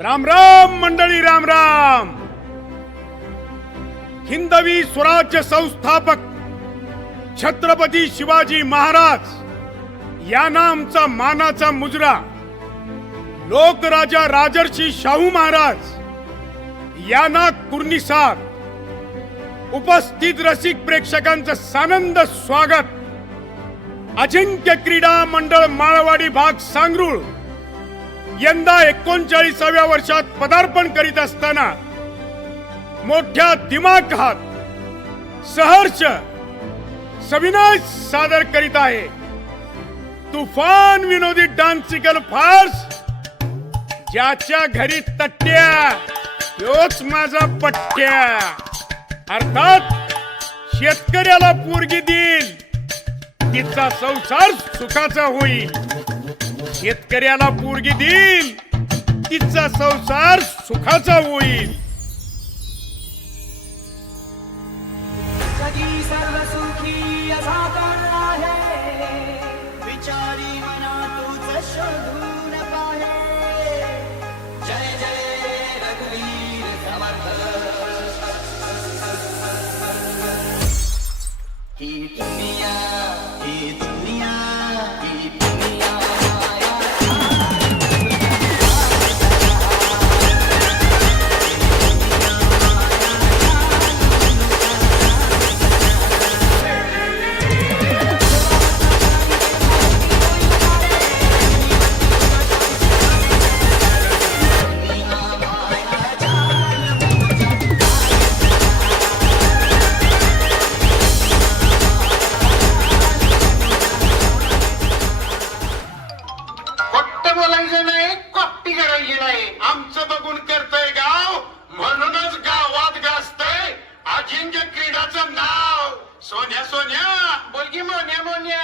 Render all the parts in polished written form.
राम राम मंडळी, राम राम. हिंदवी स्वराज्य संस्थापक छत्रपती शिवाजी महाराज या नामचा मानाचा मुजरा लोकराजा राजर्षी शाहू महाराज यांना कुर्निसाद उपस्थित रसिक प्रेक्षकांचं सानंद स्वागत. अजिंक्य क्रीडा मंडळ माळवाडी भाग सांगरूळ यंदा 39व्या वर्षात पदार्पण करीत असताना मोठ्या दिमाखात सहर्ष सविनय सादर करीत आहे तुफान विनोदी डान्सिकल फार्स. ज्याच्या घरी तट्ट्या तोच माझा पट्ट्या. अर्थात शेतकऱ्याला पोरगी देईल तिचा संसार सुखाचा होईल. शेतकऱ्याला पोरगी देईल तिचा संसार सुखाचा होईल. सजी सर्व सुखी असा कर आहे विचारी मना तुझ शोधून पाहे. जय जय रघुवीर समर्थ. ही दुनिया ही दुनिया ही दुनिया आमचं बघून करतय गाव म्हणूनच गावात गाजतय अजिंक्य क्रीडाचं नाव. सोन्या सोन्या बोलगी मोन्या मोन्या.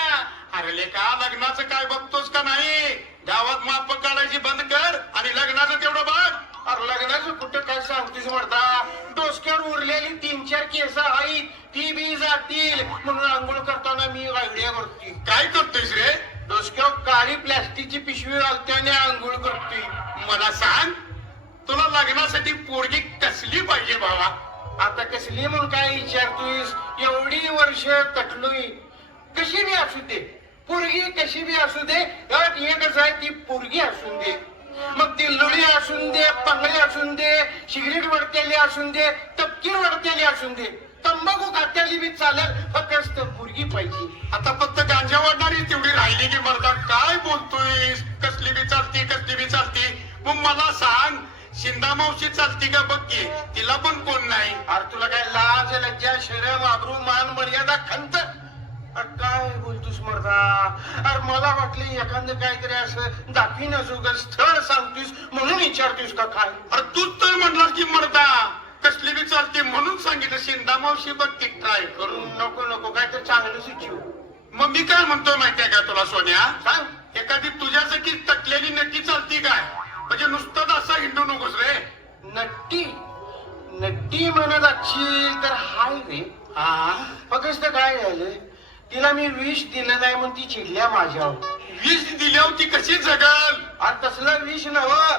अरे लेका लग्नाचं काय बघतोस का नाही? गावात माप काढायची बंद कर आणि लग्नाचं तेवढं बघ. अरे लग्नाचं कुठं काय सांगतोस म्हणता? डोसक्यावर उरलेली 3-4 केस आहेत ती बी जातील म्हणून आंघोळ करताना मी आयडिया करते. काय करतोयस रे? डोसक्यावर काळी प्लास्टिकची पिशवी घालते आंघोळ करते. मला सांग तुला लग्नासाठी पोरगी कसली पाहिजे बाबा? आता कसली म्हणून काय विचारतोयस? एवढी वर्ष कटलोय. कशी बी असू दे पोरगी, कशी बी असू दे. एकच आहे ती पोरगी असून दे. मग ती लुडी असून दे, पंगडी असून दे, सिगरेट वडतेली असून दे, तपकीर वडतेली असून दे, तंबाखू खात्याली बी चालेल, फक्त पोरगी पाहिजे. आता फक्त गांजा वाढणारी तेवढी राहिली की मर्दा काय बोलतोयस? कसली बी चालती कसली बी चालती. मग मला सांग शिंदा मावशी चालती का? बघ की तिला पण कोण नाही. अरे तुला काय लाज लज्जा शरम आबरू मान मर्यादा खंत काय बोलतोस मर्दा? अरे मला वाटलं एखादं काहीतरी असं दाखवीन स्थळ सांगतोस म्हणून विचारतोस का काय? अरे तूच तर म्हणलास की मर्दा कसली बी चालते म्हणून सांगितलं. शिंदा मावशी बघ ती ट्राय करून. नको नको काय तर चांगलं सुचव. मग मी काय म्हणतो माहितीये का तुला सोन्या? सांग. एखादी तुझ्यासाठी तटलेली नक्की चालती काय? म्हणजे नुसतं असा हिंडू नकोस रे. नट्टी नट्टी म्हणत असशील तर हाय रे. हा फक्त काय झालं तिला मी विष दिलं नाही म्हणून ती चिडल्या माझ्यावर. विष दिल्यावर ती कशी जगल? आणि तसला विष नव्ह,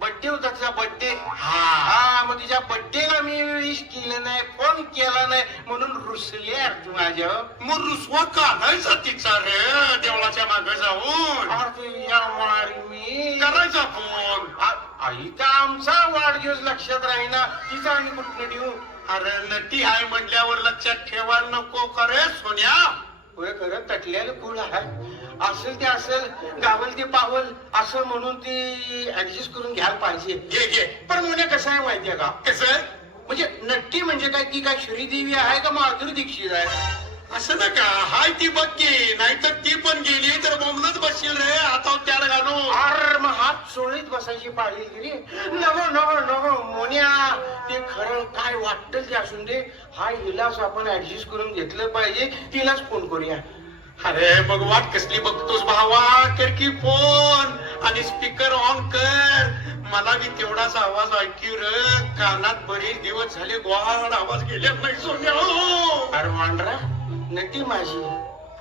बड्डे होता तिचा बड्डे. हा मग तिच्या बड्डेला मी विश केलं नाही, फोन केला नाही म्हणून रुसले अर्जुन माझ्यावर. मग रुसवा काढायचा तिचा रे देवळाच्या मागे जाऊन. मी करायचा फोन. आई का आमचा वाढदिवस लक्षात राहीना तिचा आणि कुठं देऊ? अरे नटी आहे म्हटल्यावर लक्षात ठेवायला नको करे सोन्या. होय खरं तटल्याला कुळ आहे. असेल ते असेल गावल ते पावल असं म्हणून ती ऍडजस्ट करून घ्यायला पाहिजे. घे घे. पण म्हणे कसं आहे माहितीये का? कसं म्हणजे नट्टी म्हणजे काय ती काय श्रीदेवी आहे का माधुरी दीक्षित आहे? असं ना का हाय ती बघी. नाहीतर ती पण गेली तर बोंबलत बसशील रे आता त्याला घालू. अरे मग हात सोळीत बसायची पाळी गेली. नको नको नको मोन्या. ते खरं काय वाटतं ते असून दे. हा हिलाच आपण ऍडजस्ट करून घेतलं पाहिजे. तिलाच फोन करूया. अरे मग वाट कसली बघतोस भावा? कर की फोन आणि स्पीकर ऑन कर. मला बी तेवढाच आवाज ऐकू रे. कानात बरेच दिवस झाले गोड आवाज गेले नाही सोन्या. अरे वांडरा नटी माझी,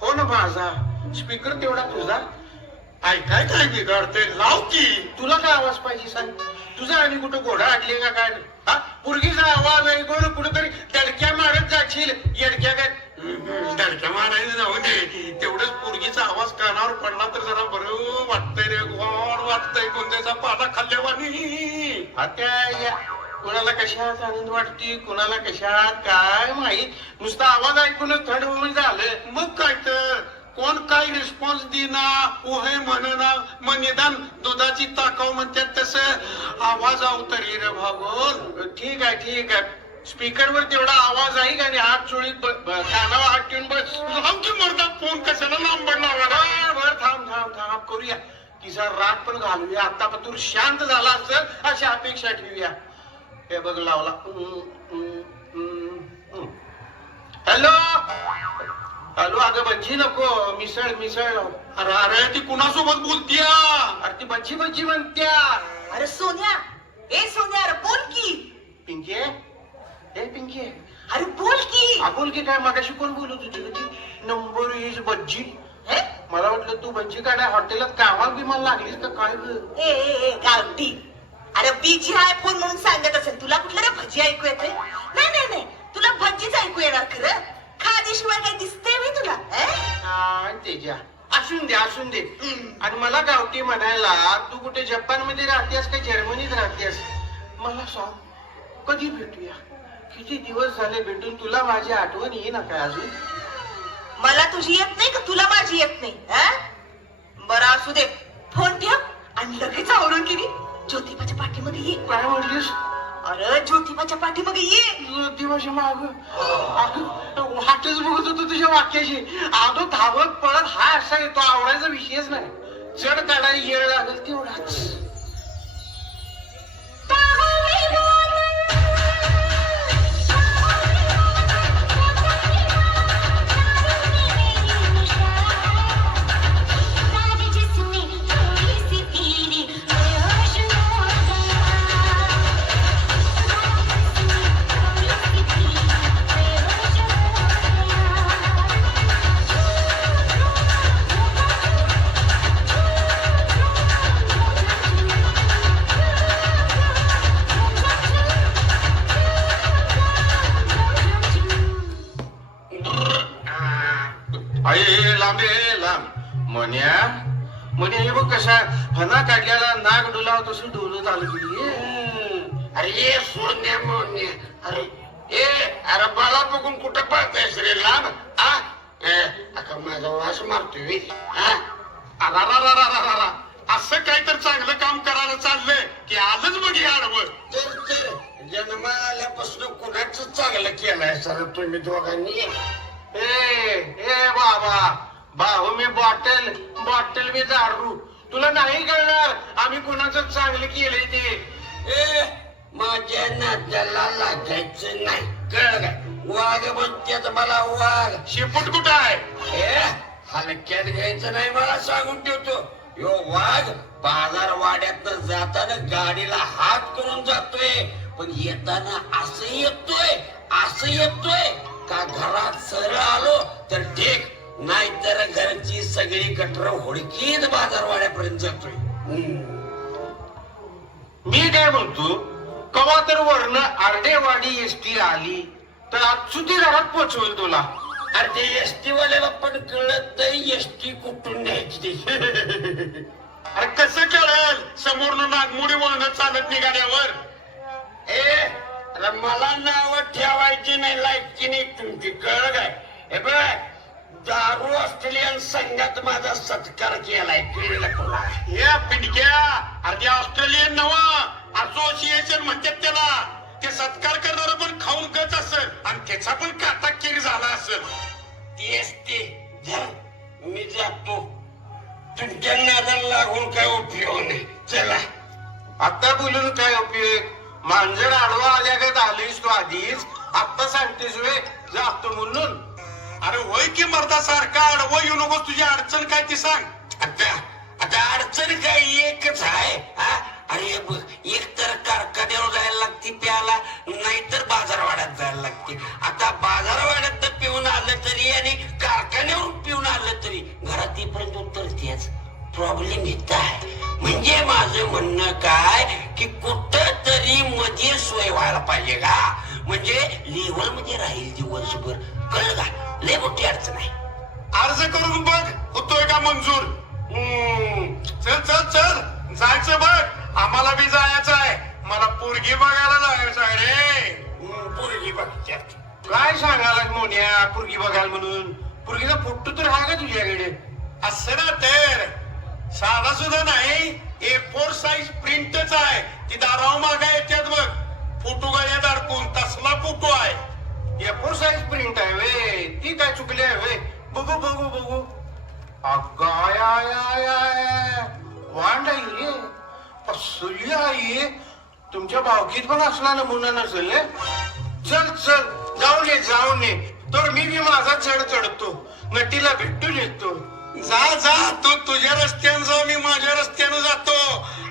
फोन माझा, स्पीकर तेवढा तुझा. ऐकाय काय बिघडते लाव की. तुला काय आवाज पाहिजे सांग. तुझा आणि कुठं घोडा आडले का काय? हा पुरगीचा आवाज ऐकून कुठेतरी दडक्या मारत जाशील येडक्या काय? धडक्या मारायचं जाऊ दे. तेवढंच पोरगीचा आवाज कानावर पडला तर जरा बरं वाटतंय रे, गोड वाटतंय. कोणत्याचा पाला खाल्ल्यावानी. आता कुणाला कशात आनंद वाटते, कुणाला कशात काय माहित. नुसता आवाज ऐकूनच थंड होऊन झालं. मग काय तर कोण काय रिस्पॉन्स देना ओहे म्हणना. मग निदान दुधाची ताकाव म्हणतात तसं आवाज अवतरी रे भागोल. ठीक आहे ठीक आहे. स्पीकरवर तेवढा आवाज आहे का? आणि हात चोळीत कानावर हात ठेवून बस. आमची मर्दा फोन कशाला लांबड लावा. बर थांब थांब थांब करूया. तिचा राग पण घालूया. आता तू शांत झाला असेल अशी अपेक्षा ठेवूया. हे बघ लावला. Hello hello. अगं बज्जी नको, मिसळ मिसळ. अरे अरे ती कुणासोबत बोलतीया. अरे ती बज्जी बज्जी म्हणत्या. अरे सोन्या, ए सोन्या, अरे बोल की. पिंकी ए पिंकी. अरे बोल की. बोल की काय? मागाशी कोण बोलत होती ती? नंबर इज बज्जी. हे? मला वाटलं तू बज्जी काढाय हॉटेलात कामाला बिमाला लागलीस का काय ग? ए ए ए गावठी. अरे बीजी हाय फोन म्हणून सांगत असेल. तुला कुठलं रे भजी ऐकू येते? नाही नाही नाही, तुला भजीच ऐकू येणार खरं. खाद्याशिवाय काय दिसतंय मी तुला? काय तेजा असून दे असून दे. आणि मला गावठी म्हणायला तू कुठे जपान मध्ये राहतेस का जर्मनीत राहतेस? मला सांग कधी भेटूया? किती दिवस झाले भेटून. तुला माझी आठवण येईना काय अजून? मला तुझी येत नाही का तुला माझी येत नाही? बरं असू दे. फोन ठेव आणि लगेच आवडून गेली. ज्योतिबाच्या पाठीमध्ये ये. काय म्हणलीस? अरे ज्योतिबाच्या पाठीमध्ये ये. दिवसच्या माग अगं वाटच बघत होतो तुझ्या वाक्याची. अगं धावत पळत हा असा येतो. आवडायचा विषयच नाही. चढ काढायला येळ लागेल तेवढाच. अये लांबे लांब. म्हण्या म्हणे हे बघ कसा फणा काढल्याला नाग डोलाव तसं डोलत आलं की. अरे ये सोन्या मोन्या. अरे ए अरे मला बघून कुठं पळतायस रे लांब. अका माझा वास मारतोय. असं काय तर चांगलं काम करायला चाललंय की आलंच बघ हे आडवं. तर जन्म आल्यापासून कुणाच चांगलं केलंय सर तुम्ही दोघांनी. ए बाबा भाऊ मी बॉटल बॉटल मी दारू. तुला नाही कळणार आम्ही कुणाचं चांगलं केलंय ते. माझ्या नात्याला लागायचं नाही कळलं काय? वाघ म्हणत्यात मला वाघ. शेपूट कुठं आहे? हलक्यात घ्यायचं नाही मला सांगून ठेवतो. यो वाघ बाजार वाड्यात जाताना गाडीला हात करून जातोय. पण येताना असं येतोय का घरात सरळ आलो तर ठीक, नाहीतर घरची सगळी गटर हुडकीत बाजारवाड्यापर्यंत जातोय. मी काय म्हणतो कवा तर वरनं आरडेवाडी एसटी आली तर अचुती घरात पोचवेल तुला. अरे ते एसटी वाल्याला पण कळत नाही एसटी कुठून न्यायची. अरे कसं कळेल? समोरनं नागमोडी वळण चालत निघाल्यावर. अरे मला नाव ठेवायची नाही लायकी नाही तुमची कळ काय? हे बघ दारू ऑस्ट्रेलियन संघात माझा सत्कार केलाय कळलं तुला? हे पिंडक्या अरे ऑस्ट्रेलियन नवा असोसिएशन म्हणतात त्याला. ते सत्कार करणार पण खाऊन गच असेल आणि त्याचा पण काटाकेरी झाला असेल. तेच ते मी जातो. तुमच्या नादाला लागून काय उपयोग नाही. चला आता बोलून काय उपयोग? मांजर आडवा आल्यागत आलीस तू आधीच. आता सांगतेस वे जातो म्हणून. अरे होय की मर्दा सारखा आडवं येऊ नकोस. तुझी अडचण काय ती सांग. आता आता अडचण काय एकच आहे. अरे एक तर कारखान्यावर जायला लागते प्याला, नाहीतर बाजारवाड्यात जायला लागते. आता बाजारवाड्यात पिऊन आलं तरी आणि कारखान्यावर पिऊन आलं तरी घरात येईपर्यंत उत्तर तेच प्रॉब्लेम पाहिजे का म्हणजे लेवल मध्ये राहील दिवसभर कळलं का लय मोठी अडचण आहे अर्ज करून बघ होतोय का मंजूर चल चल चल जायचं बघ आम्हाला बी जायचं आहे मला पोरगी बघायला जायचं आहे रे पोरगी बघ काय सांगायला मोन्या पुरगी बघाल म्हणून पुरगीचा फोटो तर आहे का तुझ्याकडे असं ना तर साधा सुद्धा नाही A4 साईज प्रिंटच आहे ती दाराव मागा येतात बघ फोटो गळ्यात अडकून तसला फोटो आहे A4 साईज प्रिंट आहे वे ती काय चुकली आहे वे बघू बघू बघू अगाय वांड आहे रे असली आहे तुमच्या भावकीत पण असला नमुना नसेल हे? चल चल जाऊन ये तर मी बी माझा चढ चढतो नटीला भेटून येतो जा जा तू तुझ्या रस्त्यानं जा मी माझ्या रस्त्यानं जातो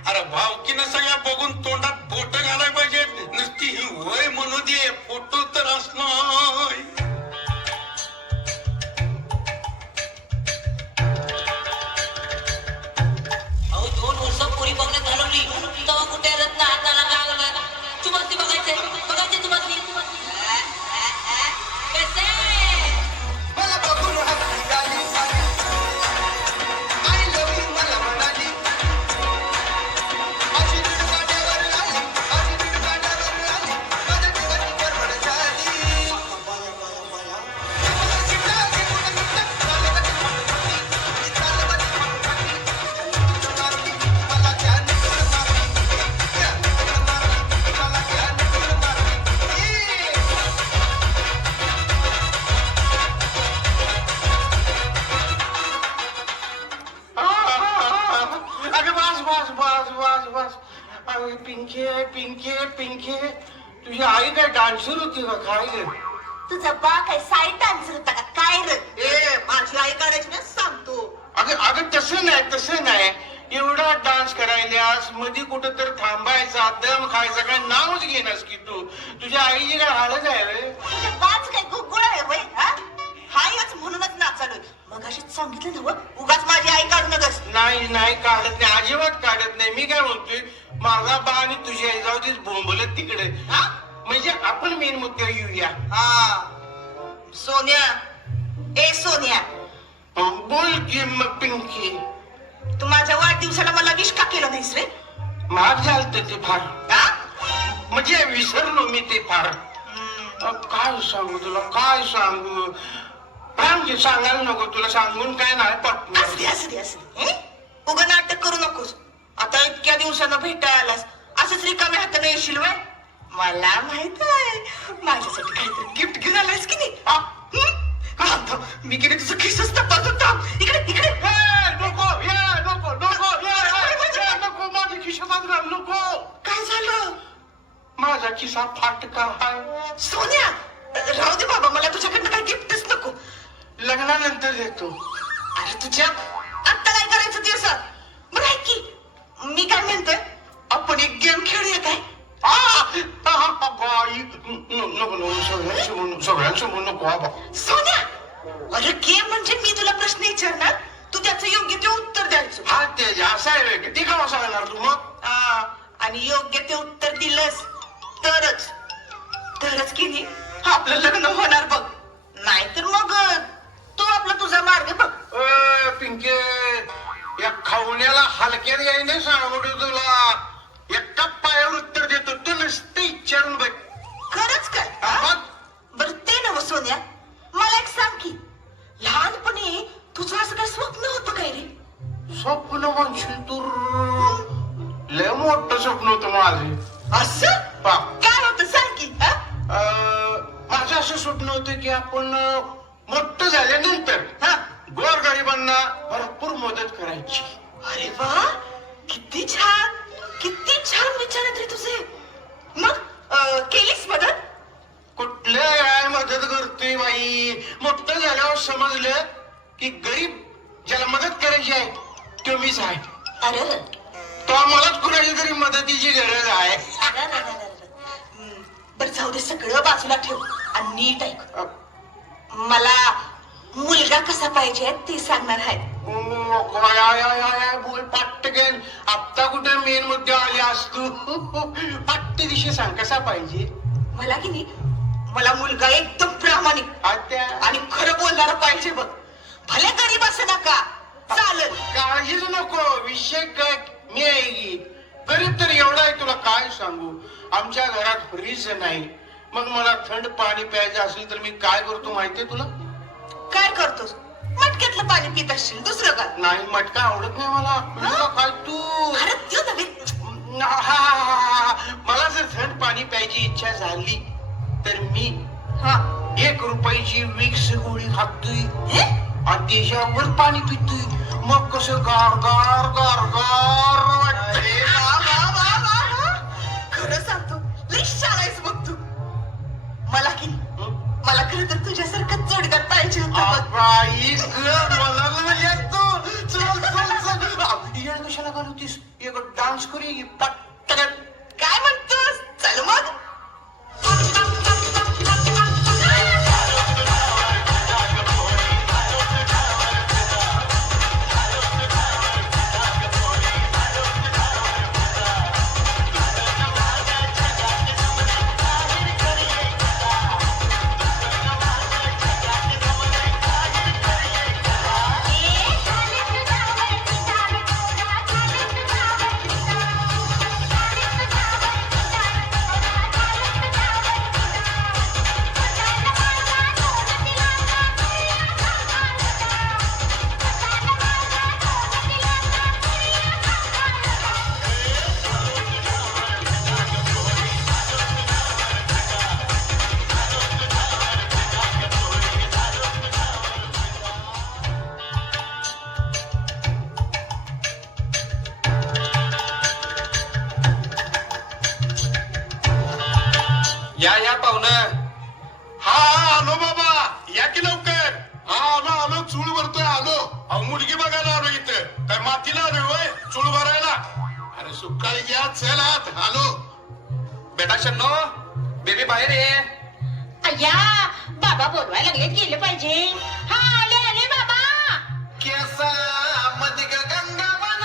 अरे भावकीनं सगळ्या बघून तोंडात बोट घालायला पाहिजे नुसती ही वय म्हणू दे फोटो तर असणार अहो 2 वर्ष पुरी बघण्यात घालवली तेव्हा कुठे रत्न हाताला लागला तुम्हाला बघायचंय तुम्हाला कसे मला बघून हसली गाली साली आय लव्ह यू मला म्हणाली माझी दीड काट्यावर आली माझ्या जीवाची गडबड झाली मला चिटाकी कुठं निघतं चाललं का ती चाललं का ती मारली मला त्याने मारली मला त्याने मारली अगं बस अगं पिंके तुझी आई काय डान्सर होती का काय ग तुझा बा काय साईड डान्सर होता का काय रे ए माझी आई काढायची ना सांगतो अगं तसं नाही एवढा डान्स करायल्यास मध्ये कुठं तर थांबायचा दम खायचा काय नावच घेणार की तू तुझ्या आईची काय हालत आहे रे तुझ्या बाच काय गुगुळ आहे वय हायच म्हणूनच नाचालोय मग अशीच सांगितलं ना उगाच माझी आई काढू नकस नाही काढत नाही अजिबात काढत नाही मी काय म्हणतोय माझा बा आणि तुझी आई जाऊ तीच बोंबलत तिकडे हा म्हणजे आपण मेन मुद्द्यावर येऊया सोन्या बोल की मग पिंकी तू माझ्या वाढदिवसाला मला विश का केलं नाहीस रे माग झालत ते फार हा म्हणजे विसरलो मी ते फार काय सांगू प्रांजी सांगायला नको तुला सांगून काय नाही असू दे उगा नाटक करू नकोस आता इतक्या दिवसानं भेटायला आलास असंच रिकाम्या हाताने येशील वय मला माहित आहे माझ्यासाठी काहीतरी गिफ्ट घेऊन आलायस की नाही मी गेले तुझं खिसच तपास होता इकडे नको माझ्या खिशात घाल नको काय झालं माझा खिसा फाटका आहे सोन्या राहू दे बाबा मला तुझ्याकडनं काही गिफ्टच नको लग्नानंतर देतो अरे तुझ्या आत्ता काय करायचं ते सांग बरं ऐक की मी काय म्हणतोय आपण एक गेम खेळूया काय सगळ्यांसमोर नको बाबा सोन्या अरे गेम म्हणजे मी तुला प्रश्न विचारणार तू त्याचं योग्य ते उत्तर द्यायचं हा ते असं आहे रे ते का सांगणार तू मग आणि योग्य ते उत्तर दिलंस तरच की नाही आपलं लग्न होणार बघ नाहीतर मग तू आपला तुझा मार्ग बघ पिंके या खावण्याला हलक्यात घ्याय नाही सांगतो तुला एका पायावर उत्तर देतो तू नुसतं विचारून बघ खरंच काय बरं ते नव सोन्या मला एक सांग की लहानपणी तुझं असं काय स्वप्न होतं काय रे स्वप्न म्हणशील तू लय मोठं स्वप्न होतं माझे असं काय होतं सांग की माझं असं स्वप्न होतं की आपण मोठं झाल्यानंतर गोरगरिबांना भरपूर मदत करायची अरे वा किती छान विचार आहेत रे तुझे मग केलीस मदत कुठल्या काय मदत करतोय बाई मोठं झाल्यावर समजलं की गरीब ज्याला मदत करायची आहे तो मीच आहे अरे तो मलाच कुणाची तरी मदतीची गरज आहे बरं जाऊ दे सगळं बाजूला ठेव आणि नीट ऐक मला मुलगा कसा पाहिजे ते सांगणार आहेत बोल पटकन आत्ता कुठे मेन मुद्दे आले असतो पट्ट दिशे सांग कसा पाहिजे मला की नाही मला मुलगा एकदम प्रामाणिक आत्या आणि खरं बोलणारा पाहिजे बघ. भले गरीब असं नका चालेल. काळजीच नको, विषय काय मी आहे की. गरीब तर एवढा आहे तुला काय सांगू. आमच्या घरात फ्रीज नाही, मग मला थंड पाणी प्यायचं असेल तर मी काय करतो माहितीये तुला? काय करतोस? मटक्यातलं पाणी पित असशील, दुसरं काय? नाही, मटका आवडत नाही मला. तुला काय तू अरे त्यो नव्हे. मला जर थंड पाणी प्यायची इच्छा झाली तर मी हा 1 रुपयाची विक्स गोळी खातोय हे? आणि त्याच्यावर पाणी पितोय. मग कसं गार गार गार गार वाटतंय. वा, वा, वा, वा, वा. खरं सांगतो लई शाळायच बघ तू. मला की नाही, मला खरं तर तुझ्यासारखं जोडीदार पाहिजे होतं बघ. बाई ग, मला नाही येतो. चल चल चल. येड कशाला घालवतीस? एक डान्स करूया की पटकन. काय म्हणतोस? चल मग. या पाहुणं. हा आलो बाबा, या की लवकर. हा आलो आलो, चूळ भरतोय आलो. अहो मुलगी बघायला आलो इथं. काय मातीला आलोय होय चूळ भरायला? अरे सुकाळी या, चल आत आलो. बेटा शन्नो, बेबी बाहेर ये. अय्या बाबा बोलवायला लागले, गेले पाहिजे. हा आले आले बाबा. केसामध्ये ग गंगावन,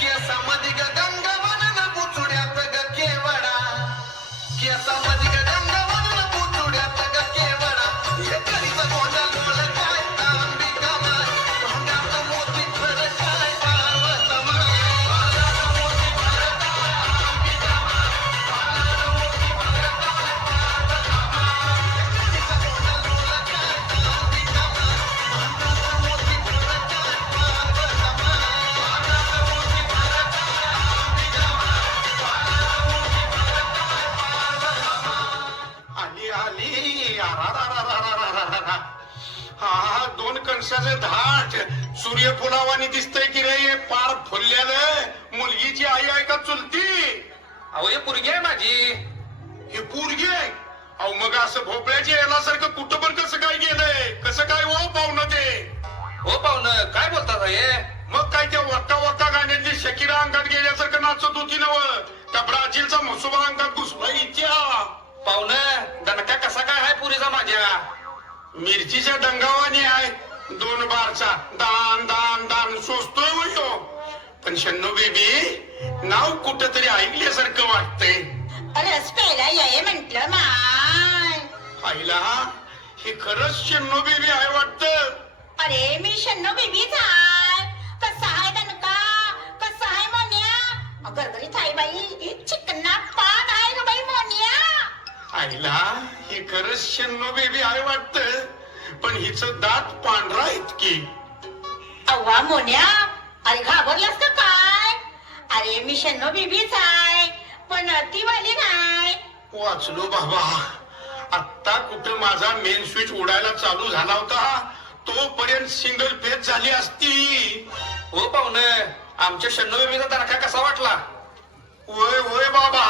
केसामध्ये ग गंगावन न बुचुड्यात ग केवडा, केसामध्ये ग गंगावन न बुचुड्यात ग केवडा. हे करीचा गोंडा लोळ काय तांबी कमाल, भोंग्यात मोती भर काय पार्वत माय. आली आली. आरारारारारारारा. हा 2 कणसाचे धाट सूर्यफुलावानी दिसतंय की रे हे पार फुललेलं. मुलगीची आई आहे का चुलती? अहो हे पोरगी आहे माझी. हे पोरगी आहे? अहो मग असं भोपळ्याची यालासारखं कुठं पण कसं काय गेलंय? कसं काय हो पाहुणं ते? हो पाहुणं काय बोलतात हे? मग काय त्या वक्का वक्का गाण्यातली शकीरा अंगात गेल्यासारखं नाचत होती नव? त्या ब्राझीलचा मसुबा अंगात घुसला इत्या. पाहुणं दणका कसा काय आहे पुरीचा माझ्या? मिरचीच्या डंगावानी आहे. 2 बारचा दान दान दान सोसतोय हो. पण शन्नू बेबी नाव कुठं तरी ऐकल्यासारखं वाटतंय. रस प्यायला ये म्हंटल माय. आईला हे खरंच शन्नू बेबी आहे वाटतं. अरे मी शन्नो बेबीच आहे. कसा आहे दणका, कसा आहे मोन्या? गरगरीत आहे बाई, चिकना पान आहे ग बाई मोन्या. आईला हे खरंच शन्नू बेबी आहे वाटतं. पण हिचं दात पांढरा आहेत की. अव्वा मोन्या, अरे घाबरलास का काय? अरे मी शन्नो बेबीच आहे, पण ती वाली नाही. वाचलो बाबा. आत्ता कुठं माझा मेन स्विच उडायला चालू झाला होता तोपर्यंत सिंगल फेज झाली असती. हो पाहुणं, आमच्या शन्नू बेबीचा दणका कसा वाटला? होय होय बाबा,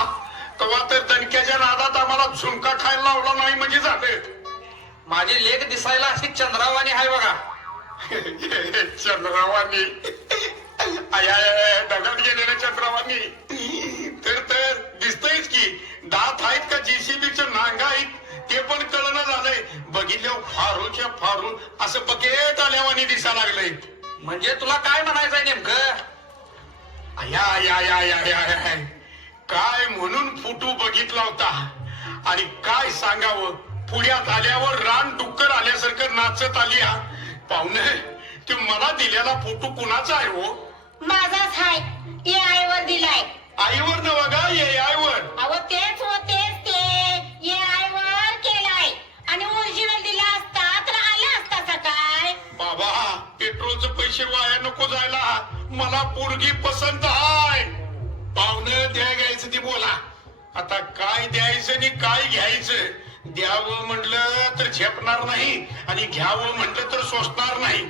तेव्हा तर दणक्याच्या नादात आम्हाला झुमका खायला लावला नाही म्हणजे झालं. माझी लेख दिसायला अशी चंद्रावानी आहे बघा. चंद्रावानी दगड गेलेल्या चंद्रावानी तर दिसतंयच की. दात आहेत का जेसीबीचं नांगा आहेत ते पण कळणं झालंय. बघितलं फारूच्या फारू असं बकेट आल्यावानी दिसा लागलंय. म्हणजे तुला काय म्हणायचंय नेमकं? आया या या या या काय म्हणून फोटो बघितला होता आणि काय सांगावं, पुण्यात आल्यावर रान डुक्कर आल्यासारखं नाचत आली हा. पाहुणे, ते मला दिलेला फोटो कुणाचा आहे हो? माझाच हाय ए आईवर दिलाय. आईवर नव्ह का, आईवर? अहो तेच होतेच ते ए आईवर केलाय आणि ओरिजिनल दिला असता तर आला असता सकाळ. बाबा, पेट्रोलचे पैसे वाया नको जायला. मला पोरगी पसंत आहे. पाहुणे, द्या घ्यायचं ती बोला. आता काय द्यायचं आणि काय घ्यायचं? द्यावं म्हटलं तर झेपणार नाही आणि घ्यावं म्हटलं तर सोसणार नाही.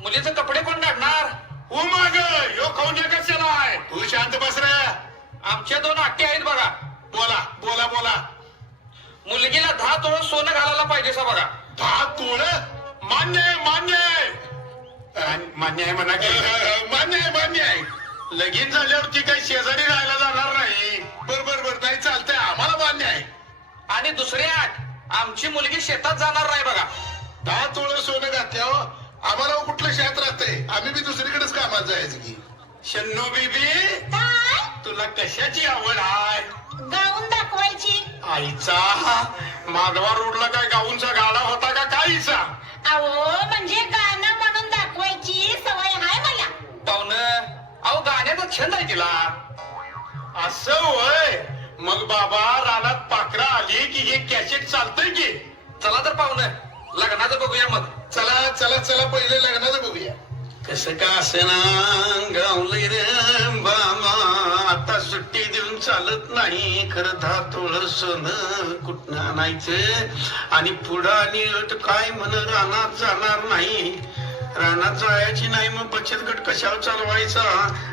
मुलीचे कपडे कोण काढणार? हो माग यो खाऊन कशाला आहे? तू शांत बस रे. आमच्या 2 अट्टे आहेत बघा. बोला बोला बोला. मुलगीला 10 तोळ सोनं घालायला पाहिजे सा बघा. 10 तोळ? मान्य आहे, मान्य आहे. मान्य आहे म्हणा की. मान्य आहे, मान्य आहे. लगीन झाल्यावर ती काही शेजारी राहायला जाणार नाही. बर नाही, चालतंय, आम्हाला मान्य आहे. आणि दुसरी अट, आमची मुलगी शेतात जाणार नाही बघा. 10 तोळ सोनं घातल्यावर आम्हाला कुठलं शेत राहतंय? आम्ही बी दुसरीकडेच कामात जायचं की. शन्नू बेबी, काय तुला कशाची आवड आहे? गाऊन दाखवायची. आईचा माधवा रोडला काय गाऊनचा गाडा होता का काहीचा? अहो म्हणजे गाणं म्हणून दाखवायची सवय हाय मला. पाहुणं, अहो गाण्याचा छंद आहे तिला. असं होय. मग बाबा, रानात पाखरं आली की हे कॅसेट चालतंय की? चला तर पाहुणं, लग्नाचं बघूया मग. चला चला चला, पहिले लग्नाचं बघूया. कसं का असेना गावलंय रे बाबा. आता सुट्टी देऊन चालत नाही. खरं 10 तोळ सोनं कुठं आणायचं? आणि पुढं आणि काय म्हण, रानात जाणार नाही. रानात जायची नाही, मग बचत गट कशावर चालवायचा?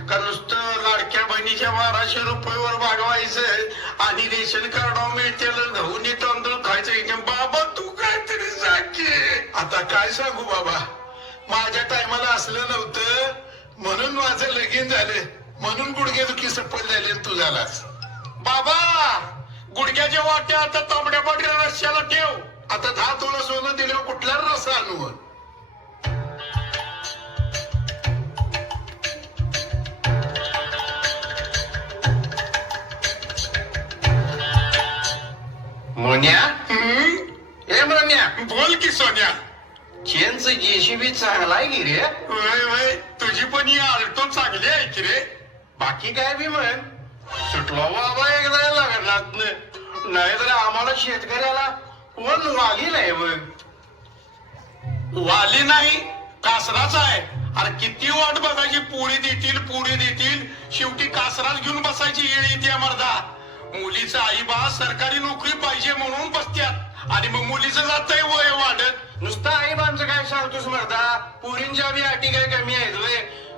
का नुसतं लाडक्या बहिणीच्या 1200 रुपयावर भागवायचं आणि रेशन कार्ड मिळते गहूनी तांदूळ खायचं? बाबा तू काहीतरी सांग की. आता काय सांगू बाबा, माझ्या टायमाला असलं नव्हतं म्हणून माझं लगीन झालं, म्हणून गुडघेदुखी सफल झाले, तू झालास. बाबा, गुडघ्याच्या वाट्या आता तांबड्या पांढऱ्या रश्याला ठेव. आता 10 तोळ सोनं दिल्यावर कुठला रस्सा आणू? मोन्या, ए मोन्या, बोल की सोन्या. चेनच जेसीबी चांगला आहे की रे. वय वय, तुझी पण ही आल्टो चांगली आहे की रे. बाकी काय बी म्हण, सुटलो बाबा एकदा लग्नात. नाहीतर आम्हाला शेतकऱ्याला कोण वाली नाही मग. वाली नाही, कासराच आहे. अरे किती वाट बघायची, पोळी देतील. शेवटी कासराच घेऊन बसायची येळ येते मर्दा. मुलीचं आई बा सरकारी नोकरी पाहिजे म्हणून बसत्यात आणि मग मुलीचं जातंय वय वाढत. नुसतं आई बांचं काय सांगतोस मर्दा? पुरींच्या बी अटी काय कमी आहेत वय?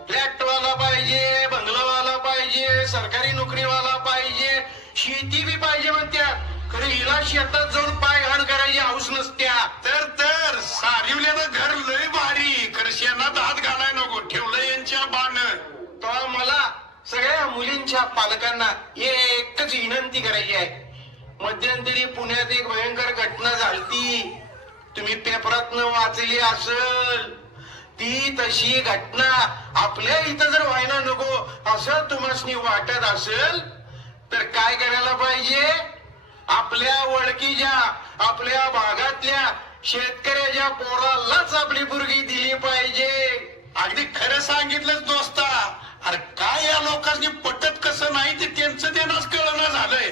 फ्लॅटवाला पाहिजे, बंगलावाला पाहिजे, सरकारी नोकरीवाला पाहिजे, शेती बी पाहिजे म्हणत्यात. खरं हिला शेतात जाऊन पाय घाण करायची हौस नसत्या. तर सारिवल्यानं घर लय भारी, खरं शेणात हात घालाय नको, ठेवलं यांच्या बाण. तेव्हा मला सगळ्या मुलींच्या पालकांना एकच विनंती करायची आहे. मध्यंतरी पुण्यात एक भयंकर घटना झालती, तुम्ही पेपरातनं वाचली असेल. ती तशी घटना आपल्या इथं जर व्हायला नको असं तुम्हाला वाटत असेल तर काय करायला पाहिजे? आपल्या ओळखीच्या, आपल्या भागातल्या शेतकऱ्याच्या पोरालाच आपली पोरगी दिली पाहिजे. अगदी खरं सांगितलंच दोस्ता. अरे काय या लोकांनी पटत कसं नाही ते त्यांचं त्यांनाच कळणं झालंय.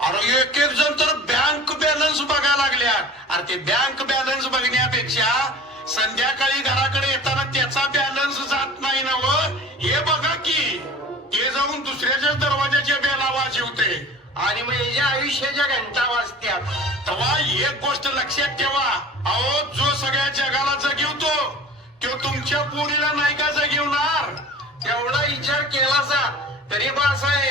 अरे एक जण तर बँक बॅलन्स बघायला लागल्या. अरे ते बँक बॅलन्स बघण्यापेक्षा संध्याकाळी घराकडे येताना त्याचा बॅलन्स जात नाही ना व, हे बघा की. ते जाऊन दुसऱ्याच्या दरवाजाच्या बेला वाजवते आणि मग याच्या आयुष्याच्या घंटा वाजत्यात. तेव्हा एक गोष्ट लक्षात ठेवा, अहो जो सगळ्या जगाला जगवतो तो तुमच्या पोरीला नाही का जगवणार? तेवढा विचार केलासा तरी बासाहेब